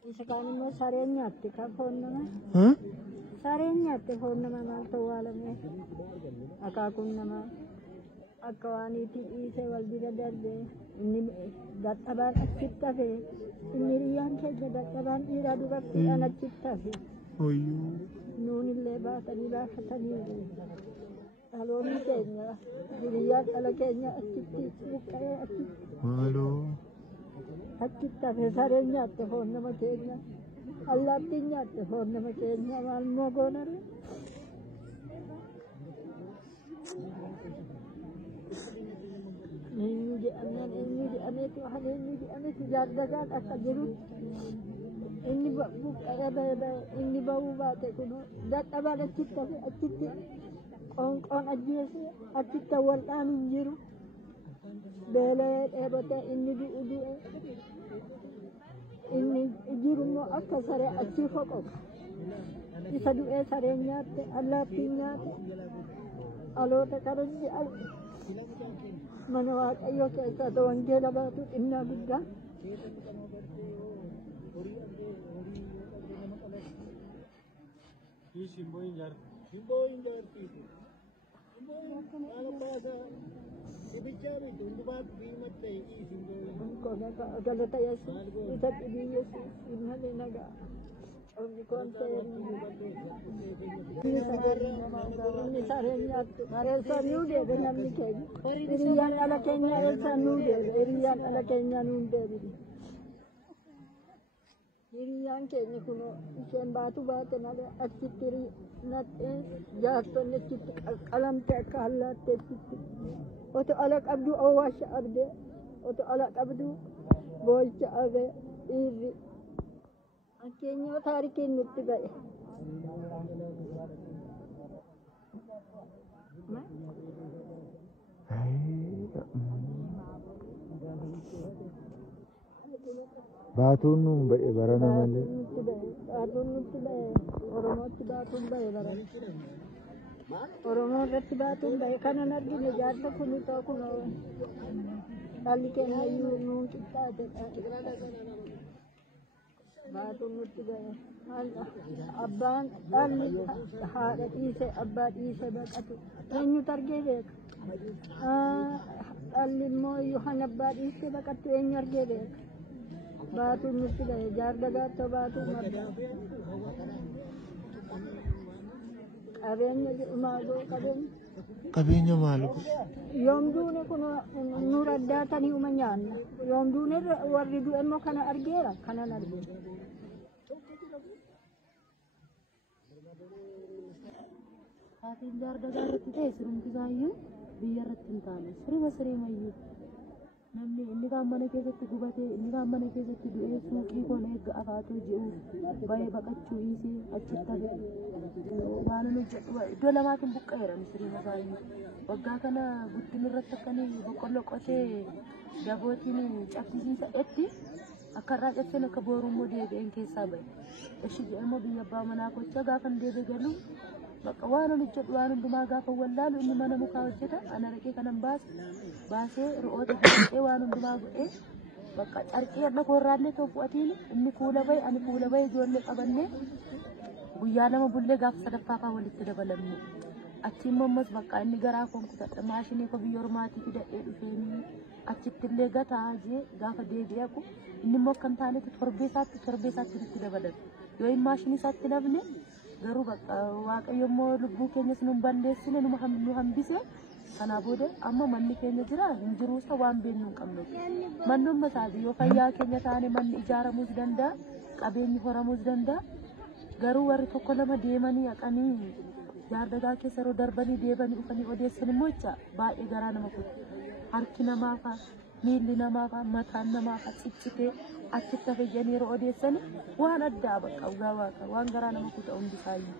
Sekarang mau sarenya tuh kapan nama? Sarenya tuh kapan nama mal tualannya? Akakun nama. Akawan itu sewal biradar deh. Ini databan cipta deh. Ini riang kerja databan iradu bakti anak cipta deh. Oh iya. Nuni leba tadi lah tadi. Halo ni Kenya. Riang ala Kenya cipti bukaya cipti. Halo. Cipta deh sarenya tuh kapan nama Kenya? Allah tinya tuh kapan nama Kenya mal mau gonar. Ini di ane itu hal ini di ane sejajar kata jeruk. Ini ini bau bate kuno. Dat abada cipta on aja sih cipta wal amin jeruk. Bele bate ini di udi ini jeruk mau apa sare acifok. Isa dua sarenya te Allah pinya te. Alo te karuji al. Manawat ayo kita tuan jela batu inna billah. Simbo injar pisu. Kalau pada dibicara itu buat bimat simbo. Kau nak kalau tanya sih, kita ini sih inna lenaga. Ini konten. Ini sarenya tu. Elsa nude dengan mikir. Irian ala Kenya Elsa nude. Irian ala Kenya nude. Irian Kenya kuno. Ikan batu nade akitiri nat jatuh nekit alam terkalah tekit. Oto alak abdu awas abde. Oto alak abdu boy abde iri. Kenya tarikin nuti bay. Batun nung barana male. Batun nuti bay. Oromot batun bay barana. Oromot batun bay. Kanan argi nejata kunito kuno. Kali Kenya nung kita ada. Batu nuti gaya, abban ali hada ise abban ise bakatu. Enyu targedek, ali mo yuhan abban ise bakatu enyu targedek. Batu nuti gaya, jardaga to batu mabda. Kabenya mago kaben. Kabenya malu. Yom dune kuno nuradda tani umanyan. Yom dune warridu emmo kana argera kana narge. Hatin jardaga rette sirum kisayu biar tintane seri mayu. Namni inni mana keessatti gubate inni mana keessatti du'ee suuqii kon eegga afaatu ji'u baye baqachuu isi achitta waan nu iddoo lamaatiin buqqa'eera misrii masaayi waggaa kana guddin irratti akkanii boqqolloo qotee dabootiin cabsisiisa etti akka irraa cabseen akka boorummoo deebi'een keessaa bahe ishi jedhamoo biyya abbaa manaa kocha gaafan deebi'e galu bakka waan nu jedhu waan hundumaa gaafa wallaalu inni mana mukaa hojjeta ana raqee kanan baasee re'oota godhee waan hundumaa godhee bakka carqii har'a koorraallee ta'u bu'atiin inni fuula bahe ani fuula bahe ijoollee qabannee guyyaa lama bullee gaafa sadaffaafaa walitti dabalamne achi immoo ammas bakka inni garaa koon kutadha maashinii koo biyya ormaatii fidadhee dhufeenii achittillee gataa jee gaafa deebi'ee aku inni immoo kan taanetti torbeessaatti itti dabalatu yoo inni maashinii isaatti nafne garuu bakka waaqayyo immoo lubbuu keenyas nu balleessine nu hambise kana booda amma manni keenya jira hin jiruusa waan beeknu hin qabnu manni ummataati yoo fayyaa keenya taane manni ijaaramuus danda'a qabeenyi horamuus danda'a garuu warri tokko lama deemanii haqanii jaardagaa keessa yeroo darbanii deebanii dhufanii odeessan immoo jecha baay'ee garaa nama kutu harki namaa fa'a miilli namaa fa'a mataan namaa fa'a ciccitee achitti hafe jedhanii yeroo odeessan waan addaa bakka ugaa waaqa waan garaa nama kutu hundi isaayyuu.